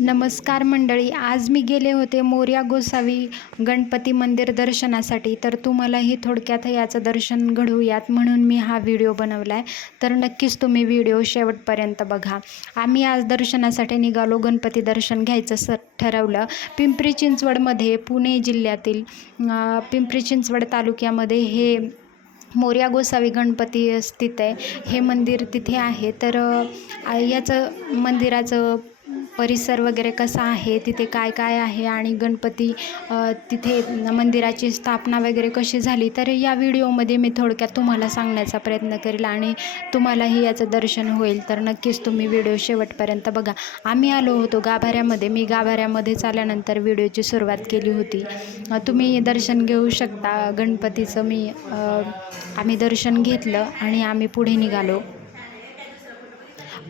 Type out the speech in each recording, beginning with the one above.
नमस्कार मंडळी आज मी गेले होते मोर्या गोसावी गणपती मंदिर दर्शनासाठी. तर तुम्हालाही थोडक्यात याचं दर्शन घडवूयात म्हणून मी हा व्हिडिओ बनवला आहे तर नक्कीच तुम्ही व्हिडिओ शेवटपर्यंत बघा. आम्ही आज दर्शनासाठी निघालो गणपती दर्शन घ्यायचं स ठरवलं. पिंपरी चिंचवडमध्ये पुणे जिल्ह्यातील पिंपरी चिंचवड तालुक्यामध्ये हे मोर्या गोसावी गणपती स्थित आहे. हे मंदिर तिथे आहे. तर याचं मंदिराचं परिसर वगैरे कसा आहे? तिथे काय काय आहे? आणि गणपती तिथे मंदिराची स्थापना वगैरे कशी झाली? तर या व्हिडिओमध्ये मी थोडक्यात तुम्हाला सांगण्याचा प्रयत्न करेल आणि तुम्हालाही याचं दर्शन होईल. तर नक्कीच तुम्ही व्हिडिओ शेवटपर्यंत बघा. आम्ही आलो होतो गाभाऱ्यामध्ये. मी गाभाऱ्यामध्येच आल्यानंतर व्हिडिओची सुरुवात केली होती. तुम्ही दर्शन घेऊ शकता. गणपतीचं मी आम्ही दर्शन घेतलं आणि आम्ही पुढे निघालो.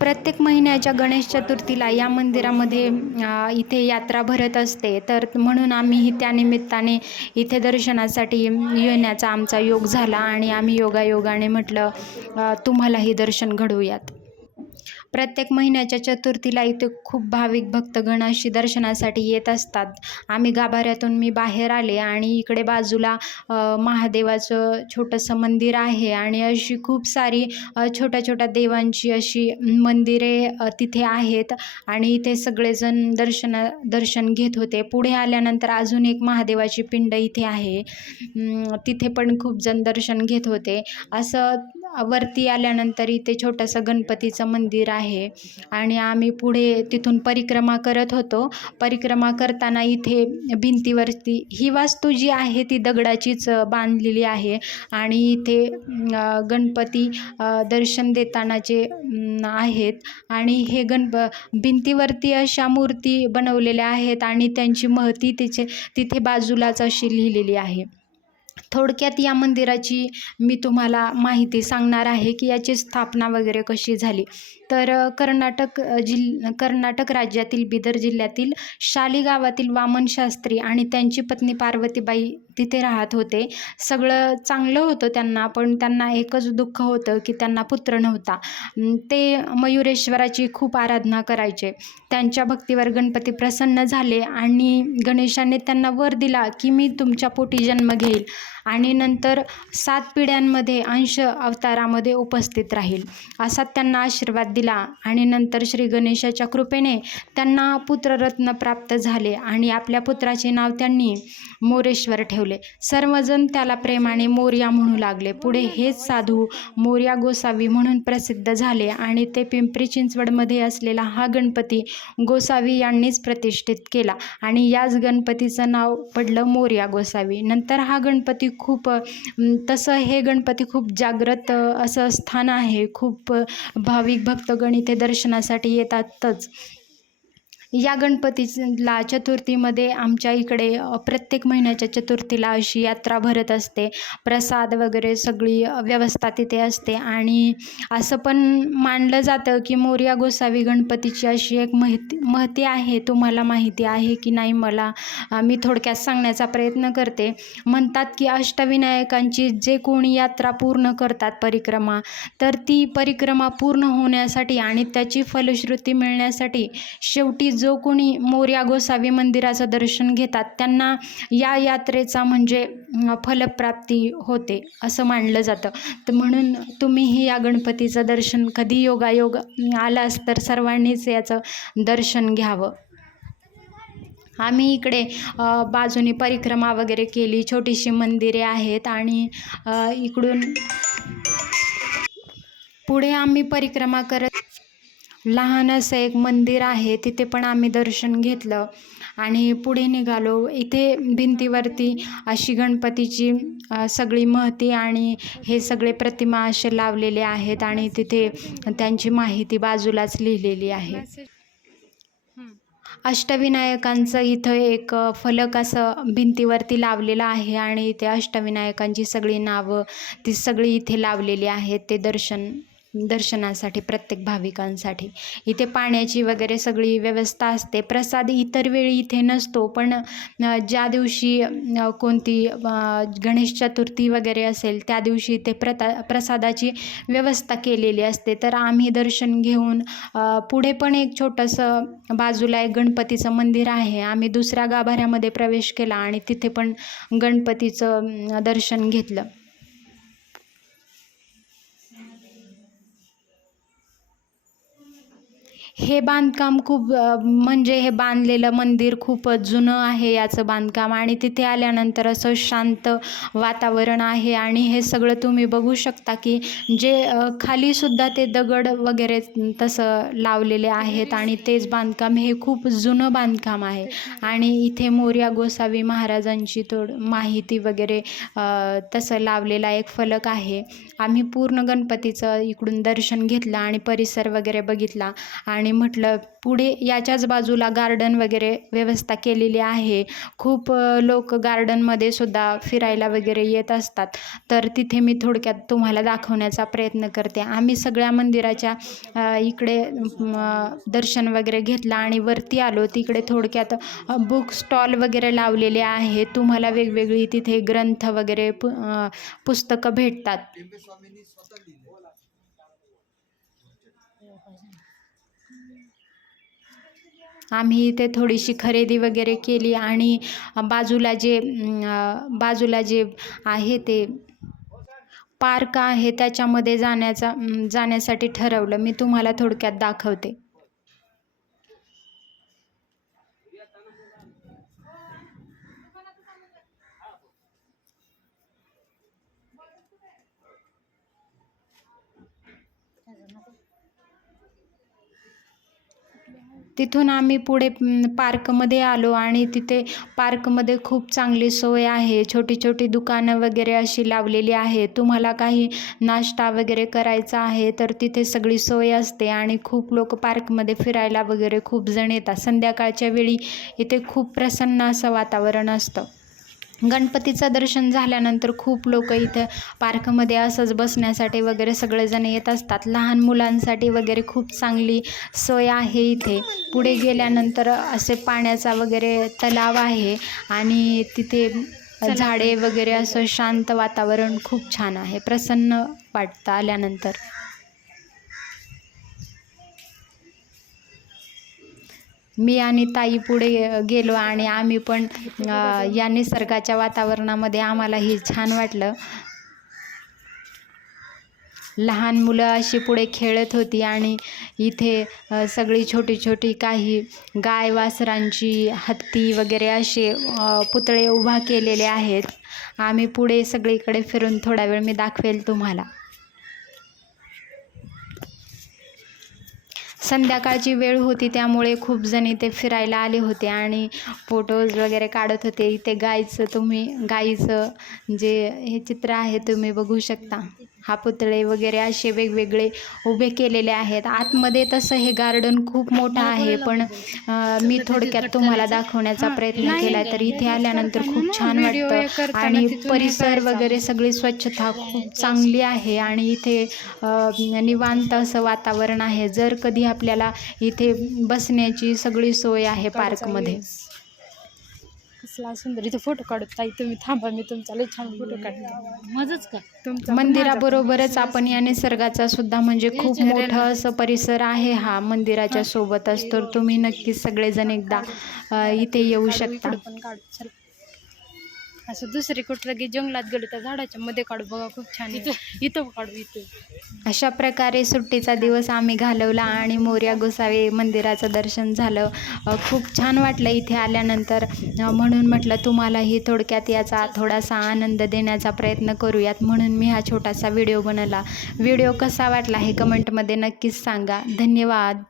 प्रत्येक महिन्याच्या गणेश चतुर्थीला या मंदिरामध्ये इथे यात्रा भरत असते. तर म्हणून आम्हीही त्यानिमित्ताने इथे दर्शनासाठी येण्याचा आमचा योग झाला आणि आम्ही योगायोगाने म्हटलं तुम्हालाही दर्शन घडवूयात. प्रत्येक महिन्याच्या चतुर्थीला इथे खूप भाविक भक्तगण अशी दर्शनासाठी येत असतात. आम्ही गाभाऱ्यातून मी बाहेर आले आणि इकडे बाजूला महादेवाचं छोटंसं मंदिर आहे आणि अशी खूप सारी छोट्या छोट्या देवांची अशी मंदिरे तिथे आहेत आणि इथे सगळेजण दर्शन दर्शन घेत होते. पुढे आल्यानंतर अजून एक महादेवाची पिंड इथे आहे. तिथे पण खूप जण दर्शन घेत होते. असं वरती आल्यानंतर इथे छोटंसं गणपतीचं मंदिर आहे. आणि आम्ही पुढे तिथून परिक्रमा करत होतो. परिक्रमा करताना इथे भिंतीवरती ही वास्तू जी आहे ती दगडाचीच बांधलेली आहे. आणि इथे गणपती दर्शन देताना जे आहेत. आणि हे गणप भिंतीवरती अशा मूर्ती बनवलेल्या आहेत आणि त्यांची महती तिचे तिथे बाजूलाच अशी लिहिलेली आहे. थोडक्यात या मंदिराची मी तुम्हाला माहिती सांगणार आहे की याची स्थापना वगैरे कशी झाली. तर कर्नाटक जिल कर्नाटक राज्यातील बिदर जिल्ह्यातील शाली गावातील वामन शास्त्री आणि त्यांची पत्नी पार्वतीबाई तिथे राहत होते. सगळं चांगलं होतं त्यांना पण त्यांना एकच दुःख होतं की त्यांना पुत्र नव्हता. ते मयुरेश्वराची खूप आराधना करायचे. त्यांच्या भक्तीवर गणपती प्रसन्न झाले आणि गणेशाने त्यांना वर दिला की मी तुमच्या पोटी जन्म घेईल. आणि नंतर सात पिढ्यांमध्ये अंश अवतारामध्ये उपस्थित राहील. असा त्यांना आशीर्वाद दिला आणि नंतर श्री गणेशाच्या कृपेने त्यांना पुत्ररत्न प्राप्त झाले आणि आपल्या पुत्राचे नाव त्यांनी मोरेश्वर ठेवले. सर्वजण त्याला प्रेमाने मोर्या म्हणू लागले. पुढे हेच साधू मोर्या गोसावी म्हणून प्रसिद्ध झाले आणि ते पिंपरी चिंचवडमध्ये असलेला हा गणपती गोसावी यांनीच प्रतिष्ठित केला आणि याच गणपतीचं नाव पडलं मोर्या गोसावी. नंतर हा गणपती खूप तसं हे गणपती खूप जागृत असं स्थान आहे. खूप भाविक भक्तगण इथे दर्शनासाठी येतातच. या गणपतीला चतुर्थीमध्ये आमच्या इकडे प्रत्येक महिन्याच्या चतुर्थीला अशी यात्रा भरत असते. प्रसाद वगैरे सगळी व्यवस्था तिथे असते. आणि असं पण मानलं जातं की मोर्या गोसावी गणपतीची अशी एक महती महती आहे. तुम्हाला माहिती आहे की नाही मला? मी थोडक्यात सांगण्याचा प्रयत्न करते. म्हणतात की अष्टविनायकांची जे कोणी यात्रा पूर्ण करतात परिक्रमा तर ती परिक्रमा पूर्ण होण्यासाठी आणि त्याची फलश्रुती मिळण्यासाठी शेवटी जो कोणी मोर्या गोसावी मंदिराचं दर्शन घेतात त्यांना या यात्रेचा म्हणजे फलप्राप्ती होते असं मानलं जातं. तर म्हणून तुम्हीही या गणपतीचं दर्शन कधी योगायोग आलास तर सर्वांनीच याचं दर्शन घ्यावं. आम्ही इकडे बाजूने परिक्रमा वगैरे केली छोटीशी मंदिरे आहेत आणि इकडून पुढे आम्ही परिक्रमा करत लहान असं एक मंदिर आहे तिथे पण आम्ही दर्शन घेतलं. आणि पुढे निघालो. इथे भिंतीवरती अशी गणपतीची सगळी महती आणि हे सगळे प्रतिमा असे लावलेले आहेत आणि तिथे त्यांची माहिती बाजूलाच लिहिलेली आहे. अष्टविनायकांचं इथं एक फलक असं भिंतीवरती लावलेलं आहे आणि इथे अष्टविनायकांची सगळी नावं ती सगळी इथे लावलेली आहेत ते दर्शन दर्शनासाठी प्रत्येक भाविकांसाठी. इथे पाण्याची वगैरे सगळी व्यवस्था असते. प्रसाद इतर वेळी इथे नसतो पण ज्या दिवशी कोणती गणेश चतुर्थी वगैरे असेल त्या दिवशी इथे प्रता प्रसादाची व्यवस्था केलेली असते. तर आम्ही दर्शन घेऊन पुढे पण एक छोटंसं बाजूला एक गणपतीचं मंदिर आहे. आम्ही दुसऱ्या गाभाऱ्यामध्ये प्रवेश केला आणि तिथे पण गणपतीचं दर्शन घेतलं. हे बांधकाम खूप म्हणजे हे बांधलेलं मंदिर खूपच जुनं आहे याचं बांधकाम आणि तिथे आल्यानंतर असं शांत वातावरण आहे आणि हे सगळं तुम्ही बघू शकता की जे खालीसुद्धा ते दगड वगैरे तसं लावलेले आहेत आणि तेच बांधकाम हे खूप जुनं बांधकाम आहे. आणि इथे मोर्या गोसावी महाराजांची थोड माहिती वगैरे तसं लावलेला एक फलक आहे. आम्ही पूर्ण गणपतीचं इकडून दर्शन घेतलं आणि परिसर वगैरे बघितला. आणि म्हटलं पुढे याच्याच बाजूला गार्डन वगैरे व्यवस्था केलेली आहे. खूप लोक गार्डनमध्ये सुद्धा फिरायला वगैरे येत असतात. तर तिथे मी थोडक्यात तुम्हाला दाखवण्याचा प्रयत्न करते. आम्ही सगळ्या मंदिराच्या इकडे दर्शन वगैरे घेतलं आणि वरती आलो. तिकडे थोडक्यात बुक स्टॉल वगैरे लावलेले आहे. तुम्हाला वेगवेगळी तिथे ग्रंथ वगैरे पु पुस्तकं भेटतात. आम्ही इथे थोडीशी खरेदी वगैरे केली आणि बाजूला जे बाजूला जे आहे ते पार्क आहे त्याच्यामध्ये जाण्याचा जाण्यासाठी ठरवलं. मी तुम्हाला थोडक्यात दाखवते. तिथून आम्ही पुढे पार्कमध्ये आलो आणि तिथे पार्कमध्ये खूप चांगली सोय आहे. छोटी छोटी दुकानं वगैरे अशी लावलेली आहे. तुम्हाला काही नाश्ता वगैरे करायचा आहे तर तिथे सगळी सोय असते आणि खूप लोक पार्कमध्ये फिरायला वगैरे खूप जण येतात. संध्याकाळच्या वेळी इथे खूप प्रसन्न असं वातावरण असतं. गणपतीचं दर्शन झाल्यानंतर खूप लोक इथं पार्कमध्ये असंच बसण्यासाठी वगैरे सगळेजण येत असतात. लहान मुलांसाठी वगैरे खूप चांगली सोय आहे इथे. पुढे गेल्यानंतर असे पाण्याचा वगैरे तलाव आहे आणि तिथे झाडे वगैरे असं शांत वातावरण खूप छान आहे. प्रसन्न वाटतं आल्यानंतर. मी आणि ताई पुढे गेलो आणि आम्ही पण या निसर्गाच्या वातावरणामध्ये आम्हालाही छान वाटलं. लहान मुलं अशी पुढे खेळत होती आणि इथे सगळी छोटी छोटी काही गाय वासरांची हत्ती वगैरे असे पुतळे उभा केलेले आहेत. आम्ही पुढे सगळीकडे फिरून थोडा वेळ मी दाखवेल तुम्हाला. संध्याकाळची वेळ होती त्यामुळे खूप जण इथे फिरायला आले होते आणि फोटोज वगैरे काढत होते. इथे गाईचं तुम्ही गाईचं जे हे चित्र आहे तुम्ही बघू शकता. हा पुतळे वगैरे असे वेगवेगळे उभे केलेले आहेत. आतमध्ये तसं हे गार्डन खूप मोठं आहे पण मी थोडक्यात तुम्हाला दाखवण्याचा प्रयत्न केला तर इथे आल्यानंतर खूप छान वाटतं आणि परिसर वगैरे सगळी स्वच्छता खूप चांगली आहे आणि इथे निवांत असं वातावरण आहे. जर कधी आपल्याला इथे बसण्याची सगळी सोय आहे पार्कमध्ये कसला सुंदर इथे फोटो काढत ताई तुम्ही थांबा मी तुमचा लई छान फोटो काढते. माझंच का तुमचा मंदिराबरोबरच आपण या निसर्गाचा सुद्धा म्हणजे खूप मोठं असं परिसर आहे हा मंदिराच्या सोबतच. तर तुम्ही नक्कीच सगळेजण एकदा इथे येऊ शकता. पण काढू. असं दुसरी कुठं लगे जंगलात गेलो तर झाडाच्या मध्ये काढू. बघा खूप छान आहे. इथं काढू इथं. अशा प्रकारे सुट्टीचा दिवस आम्ही घालवला आणि मोर्या गोसावी मंदिराचं दर्शन झालं. अ, खूप छान वाटलं इथे आल्यानंतर. अ, म्हणून म्हटलं तुम्हालाही थोडक्यात याचा थोडासा आनंद देण्याचा प्रयत्न करूयात. म्हणून मी हा छोटासा व्हिडिओ बनवला. व्हिडिओ कसा वाटला हे कमेंटमध्ये नक्कीच सांगा. धन्यवाद.